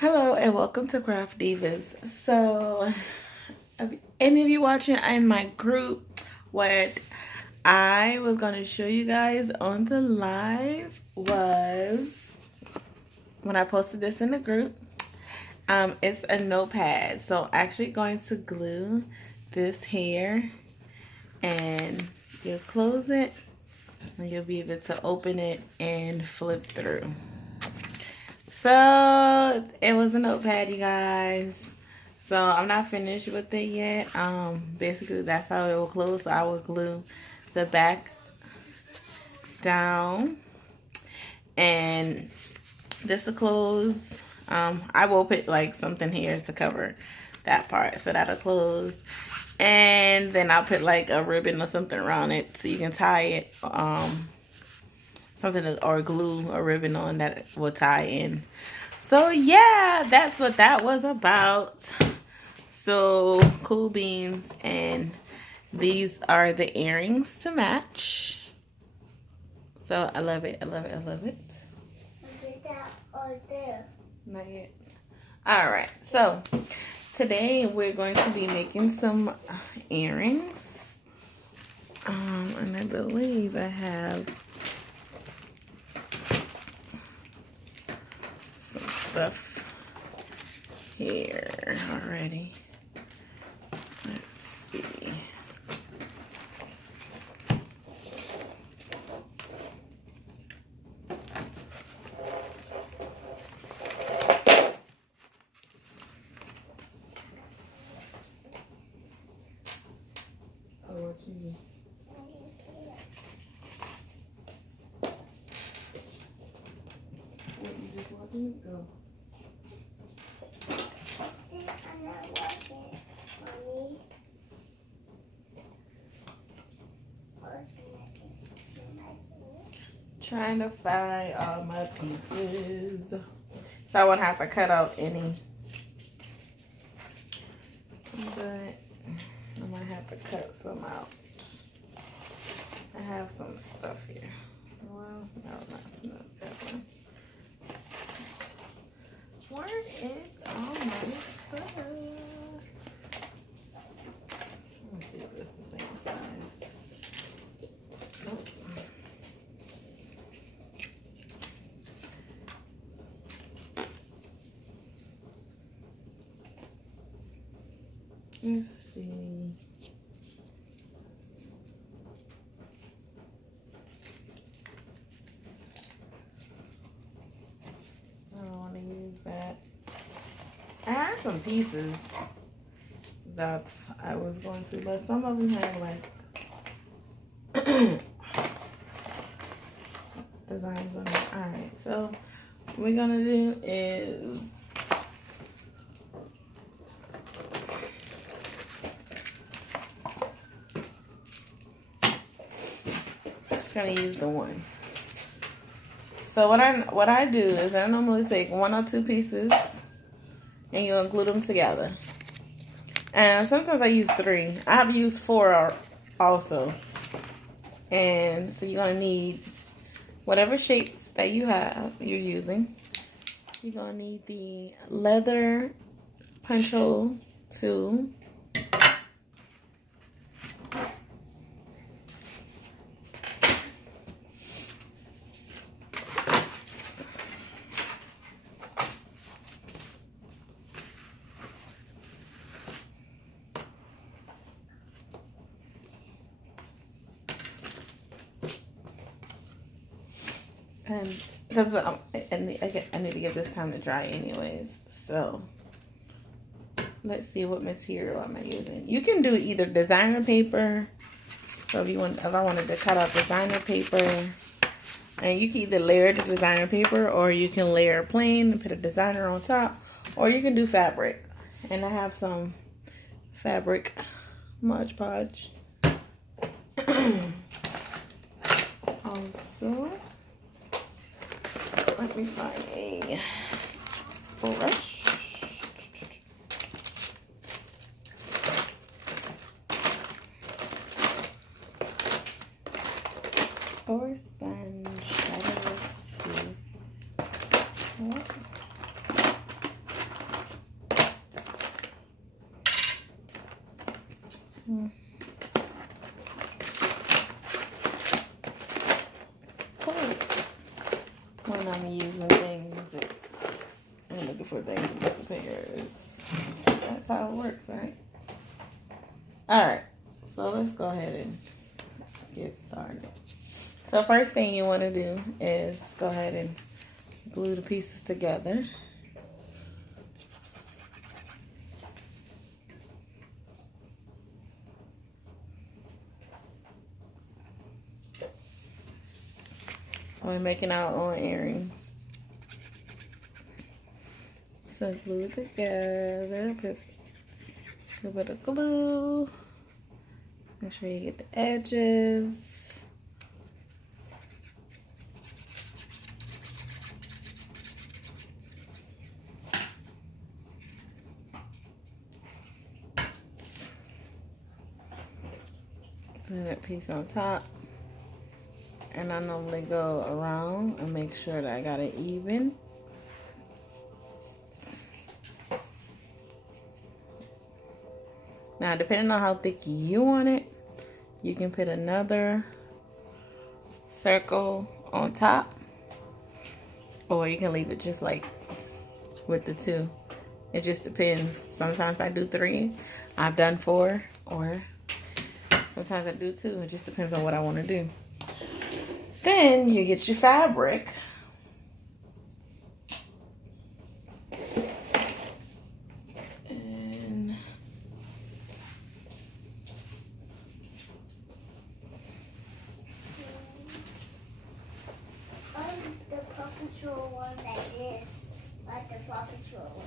Hello and welcome to Craft Divas. So, if any of you watching in my group, what I was going to show you guys on the live was when I posted this in the group. It's a notepad. So, I'm actually going to glue this here and you'll close it and you'll be able to open it and flip through. So it was a notepad, you guys. So I'm not finished with it yet. Basically that's how it will close. So I will glue the back down and this will close. I will put like something here to cover that part, so that'll close. And then I'll put like a ribbon or something around it so you can tie it. Or glue a ribbon on that will tie in. So yeah, that's what that was about. So cool beans, and these are the earrings to match. So I love it, I love it, I love it. Get that or there. Not yet. All right, so today we're going to be making some earrings. And I believe I have some stuff here already. Let's see. Oh, what you need? What, you just watching it go? I'm not watching, Mommy. Trying to find all my pieces. So I won't have to cut out any. But I might have to cut some out. I have some stuff here. Well, no, not that one. Where is all my stuff? Let's see if it's the same size. Nope. Let's see. I don't want to use that. I had some pieces that I was going to, but some of them had like designs on it. Alright, so what we're gonna do is just gonna use the one. So what I do is I normally take 1 or 2 pieces and you glue them together. And sometimes I use 3. I have used 4 also. And so you're gonna need whatever shapes that you're using. You're gonna need the leather punch hole tool. And because I need to give this time to dry anyways. So let's see, what material am I using? You can do either designer paper. So if I wanted to cut out designer paper, and you can either layer the designer paper, or you can layer plain and put a designer on top, or you can do fabric. And I have some fabric Mod Podge. Also, let me find a brush. Or sponge. I don't know what to. Of course, when I'm using things, I'm looking for things that disappears. That's how it works, right? Alright, so let's go ahead and get started. So first thing you want to do is go ahead and glue the pieces together. So we're making our own earrings. So glue it together. Put a little bit of glue. Make sure you get the edges. Put that piece on top. And I normally go around and make sure that I got it even. Now, depending on how thick you want it, you can put another circle on top, or you can leave it just like with the two. It just depends. Sometimes I do 3. I've done 4, or sometimes I do 2. It just depends on what I want to do. Then you get your fabric. And the Paw Patrol one like this. Like the Paw Patrol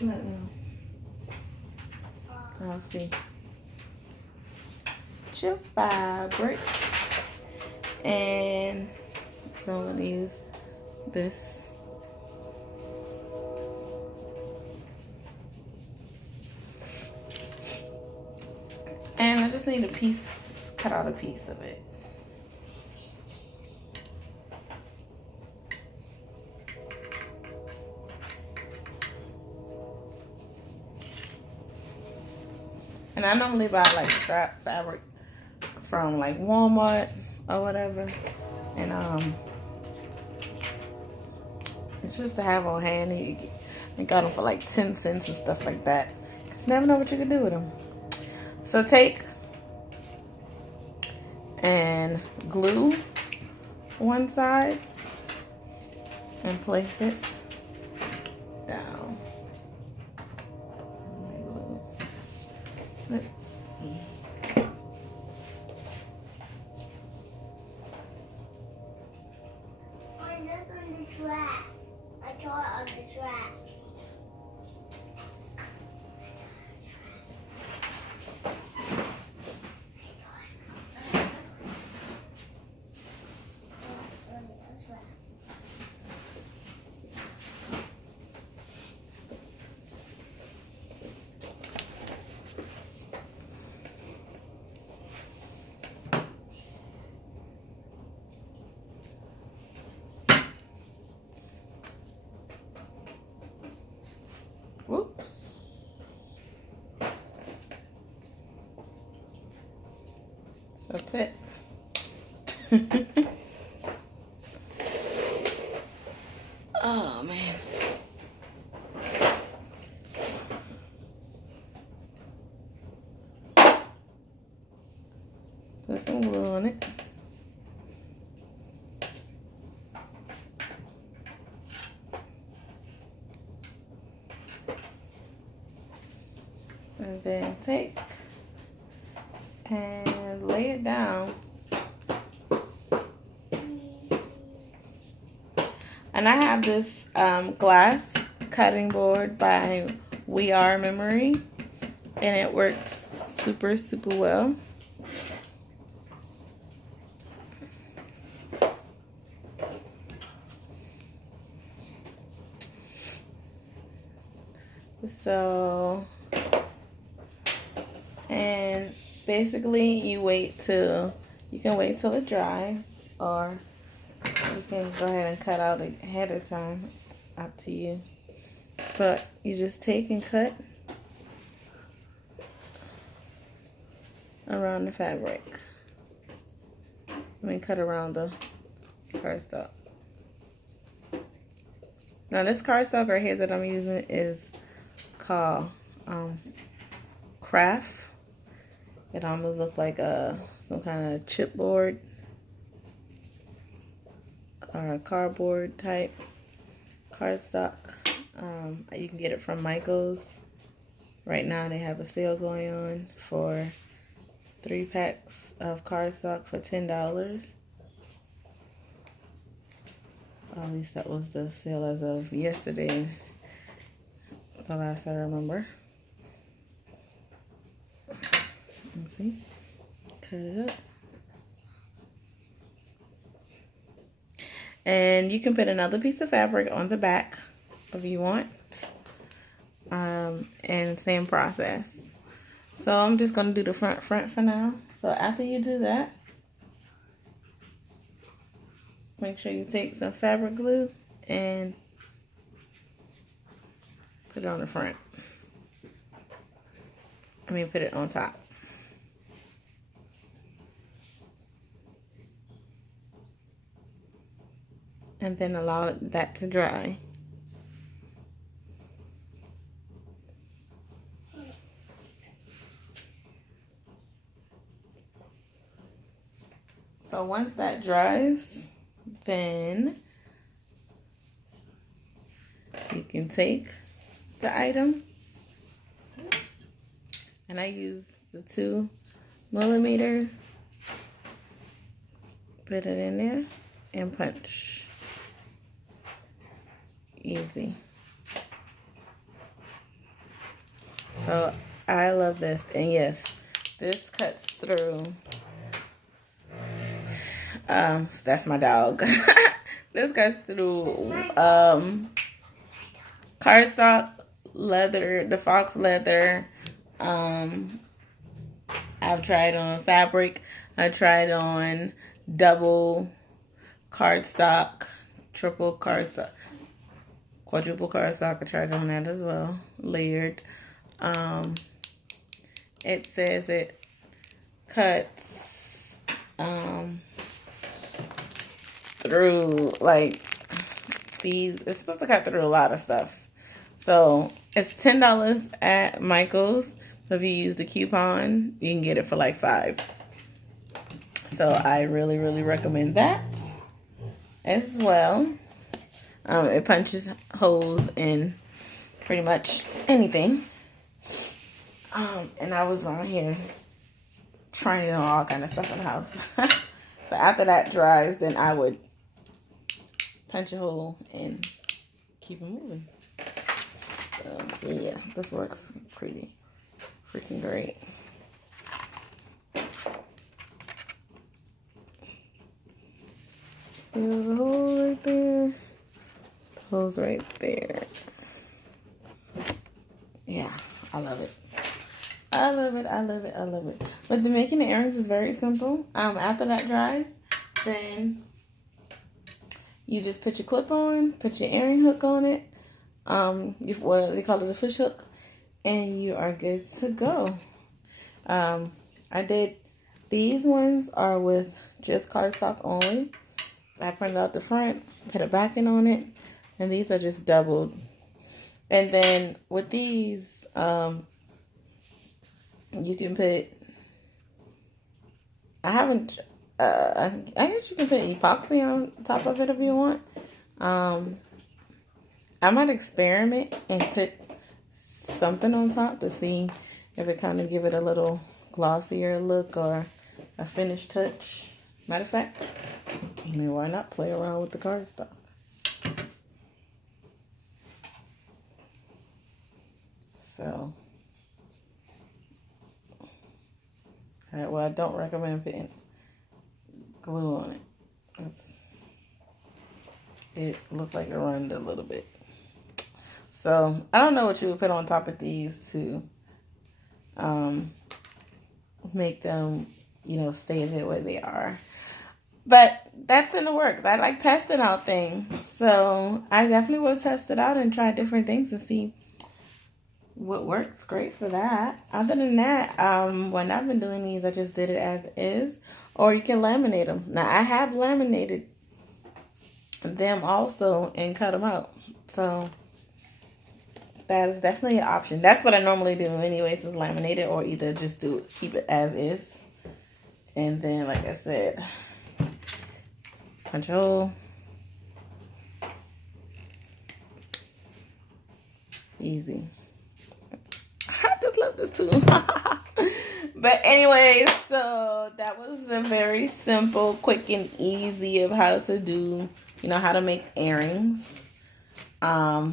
one. I'll see. Your fabric, and so I'm going to use this. And I just need a piece, cut out a piece of it. And I normally buy like scrap fabric from like Walmart or whatever, and it's just to have on hand. You got them for like 10 cents and stuff like that, because you never know what you can do with them. So take and glue one side and place it down. Let's see. I look on the track. I saw it on the track. Whoops. So put oh man. Put some glue on it. And then take and lay it down. And I have this glass cutting board by We Are Memory, and it works super well. So, and basically you can wait till it dries, or you can go ahead and cut out ahead of time, up to you. But you just take and cut around the fabric. Cut around the cardstock. Now this cardstock right here that I'm using is called Craft. It almost looks like some kind of chipboard or a cardboard type cardstock. You can get it from Michaels. Right now they have a sale going on for 3 packs of cardstock for $10. At least that was the sale as of yesterday, the last I remember. Let's see. Cut it up. And you can put another piece of fabric on the back if you want. And same process. So I'm just going to do the front for now. So after you do that, make sure you take some fabric glue and put it on the front. Put it on top. And then allow that to dry. So once that dries, then you can take the item, and I use the 2mm, put it in there and punch. Easy. So I love this, and yes, this cuts through. That's my dog. This cuts through cardstock, leather, the fox leather. I've tried on fabric. I tried on double cardstock, triple cardstock, quadruple cardstock. I tried on that as well, layered. It says it cuts through like these. It's supposed to cut through a lot of stuff. So it's $10 at Michaels. So if you use the coupon, you can get it for like $5. So I really, really recommend that as well. It punches holes in pretty much anything. And I was around here trying it on all kind of stuff in the house. So after that dries, then I would punch a hole and keep it moving. So yeah, this works pretty freaking great. There's a hole right there. The hole's right there. Yeah, I love it. I love it, I love it, I love it. But the making the earrings is very simple. After that dries, then you just put your clip on, put your earring hook on it. Well, they call it a fish hook, and you are good to go. I did, these ones are with just cardstock only. I printed out the front, put a backing on it, and these are just doubled. And then with these, you can put, I guess you can put epoxy on top of it if you want. I might experiment and put something on top to see if it kind of give it a little glossier look or a finished touch. Matter of fact, why not play around with the cardstock? So, well, I don't recommend putting glue on it. It looked like it ruined a little bit. So, I don't know what you would put on top of these to make them, stay the way they are. But that's in the works. I like testing out things. So I definitely will test it out and try different things to see what works great for that. Other than that, when I've been doing these, I just did it as is. Or you can laminate them. Now, I have laminated them also and cut them out. So that is definitely an option. That's what I normally do anyways, is laminate it, or either just keep it as is. And then, like I said, punch a hole. Easy. I just love this too. But anyways, so that was a very simple, quick, and easy of how to do, how to make earrings. I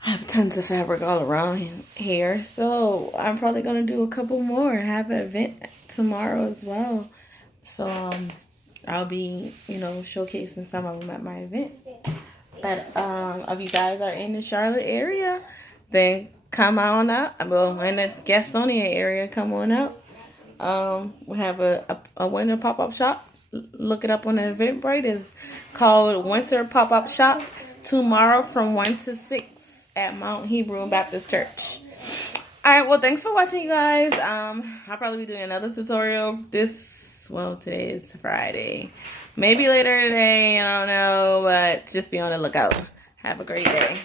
have tons of fabric all around here, so I'm probably going to do a couple more. I have an event tomorrow as well. So I'll be, showcasing some of them at my event. But if you guys are in the Charlotte area, then come on up. Well, in the Gastonia area, come on up. We have a winter pop-up shop. Look it up on the Eventbrite. It's called Winter Pop-Up Shop, tomorrow from 1 to 6 at Mount Hebrew Baptist Church. All right, well, thanks for watching, you guys. I'll probably be doing another tutorial today is Friday. Maybe later today, I don't know, but just be on the lookout. Have a great day.